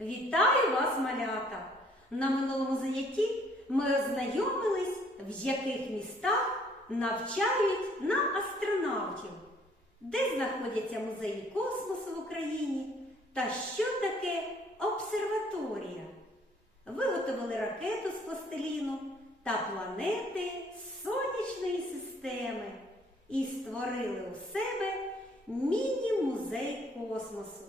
Вітаю вас, малята! На минулому занятті ми ознайомились, в яких містах навчають нам астронавтів, де знаходяться музеї космосу в Україні та що таке обсерваторія. Виготовили ракету з пластиліну та планети сонячної системи і створили у себе міні-музей космосу.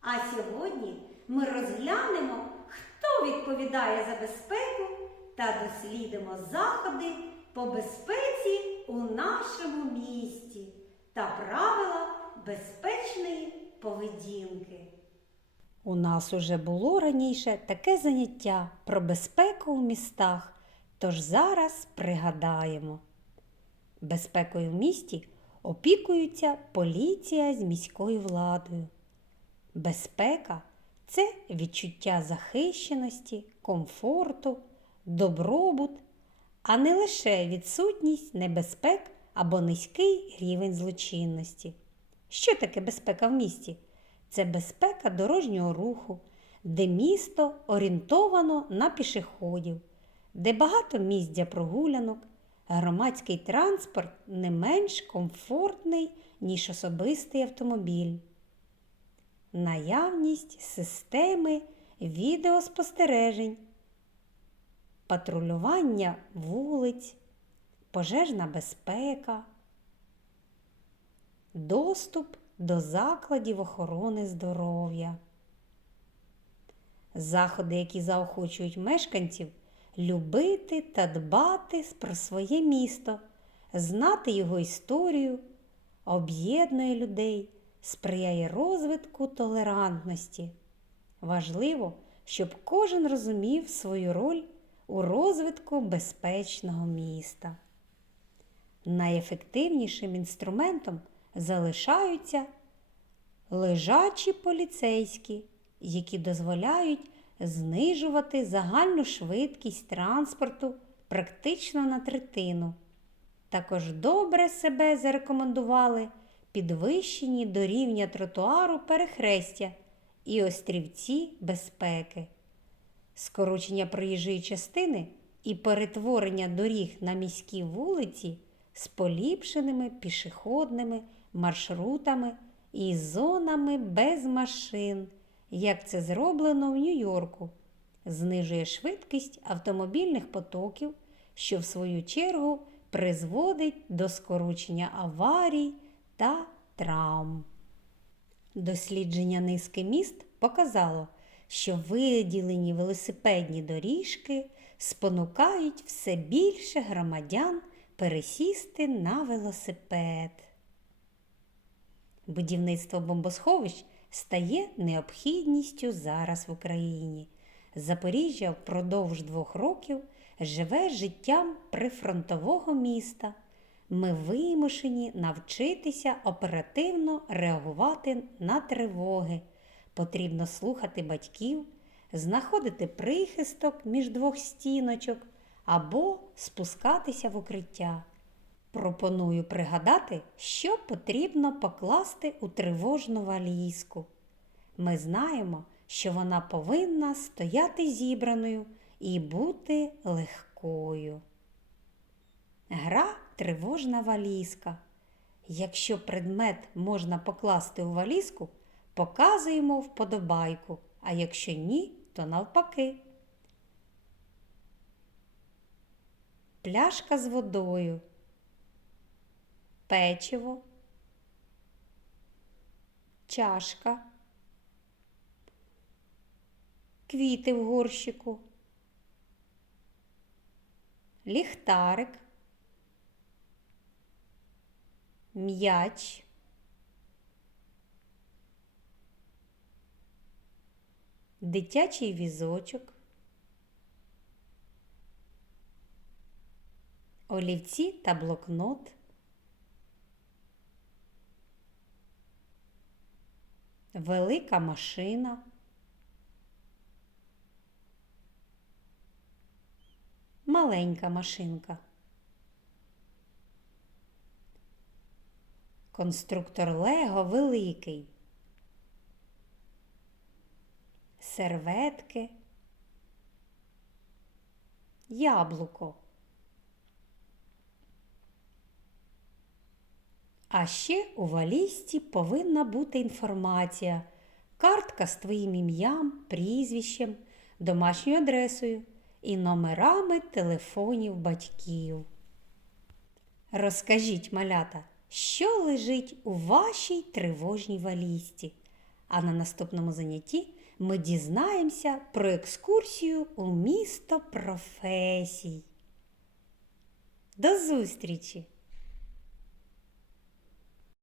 А сьогодні ми розглянемо, хто відповідає за безпеку та дослідимо заходи по безпеці у нашому місті та правила безпечної поведінки. У нас уже було раніше таке заняття про безпеку в містах, тож зараз пригадаємо. Безпекою в місті опікується поліція з міською владою. Безпека це відчуття захищеності, комфорту, добробут, а не лише відсутність небезпек або низький рівень злочинності. Що таке безпека в місті? Це безпека дорожнього руху, де місто орієнтовано на пішоходів, де багато місць для прогулянок, громадський транспорт не менш комфортний, ніж особистий автомобіль наявність системи відеоспостережень, патрулювання вулиць, пожежна безпека, доступ до закладів охорони здоров'я. Заходи, які заохочують мешканців любити та дбати про своє місто, знати його історію, об'єднує людей сприяє розвитку толерантності. Важливо, щоб кожен розумів свою роль у розвитку безпечного міста. Найефективнішим інструментом залишаються лежачі поліцейські, які дозволяють знижувати загальну швидкість транспорту практично на третину. Також добре себе зарекомендували підвищені до рівня тротуару перехрестя і острівці безпеки, скорочення проїжджої частини і перетворення доріг на міські вулиці з поліпшеними пішохідними маршрутами і зонами без машин, як це зроблено в Нью-Йорку, знижує швидкість автомобільних потоків, що в свою чергу призводить до скорочення аварій та травм. Дослідження низки міст показало, що виділені велосипедні доріжки спонукають все більше громадян пересісти на велосипед. Будівництво бомбосховищ стає необхідністю зараз в Україні. Запоріжжя впродовж двох років живе життям прифронтового міста. Ми вимушені навчитися оперативно реагувати на тривоги. Потрібно слухати батьків, знаходити прихисток між двох стіночок або спускатися в укриття. Пропоную пригадати, що потрібно покласти у тривожну валізку. Ми знаємо, що вона повинна стояти зібраною і бути легкою. Гра тривожна валізка. Якщо предмет можна покласти у валізку, показуємо вподобайку, а якщо ні, то навпаки. Пляшка з водою, печиво, чашка, квіти в горщику, ліхтарик м'яч, дитячий візочок, олівці та блокнот, велика машина, маленька машинка. Конструктор Лего великий. серветки, яблуко. А ще у валізці повинна бути інформація, картка з твоїм ім'ям, прізвищем, домашньою адресою і номерами телефонів батьків. Розкажіть, малята, що лежить у вашій тривожній валізці? А на наступному занятті ми дізнаємося про екскурсію у місто професій. До зустрічі!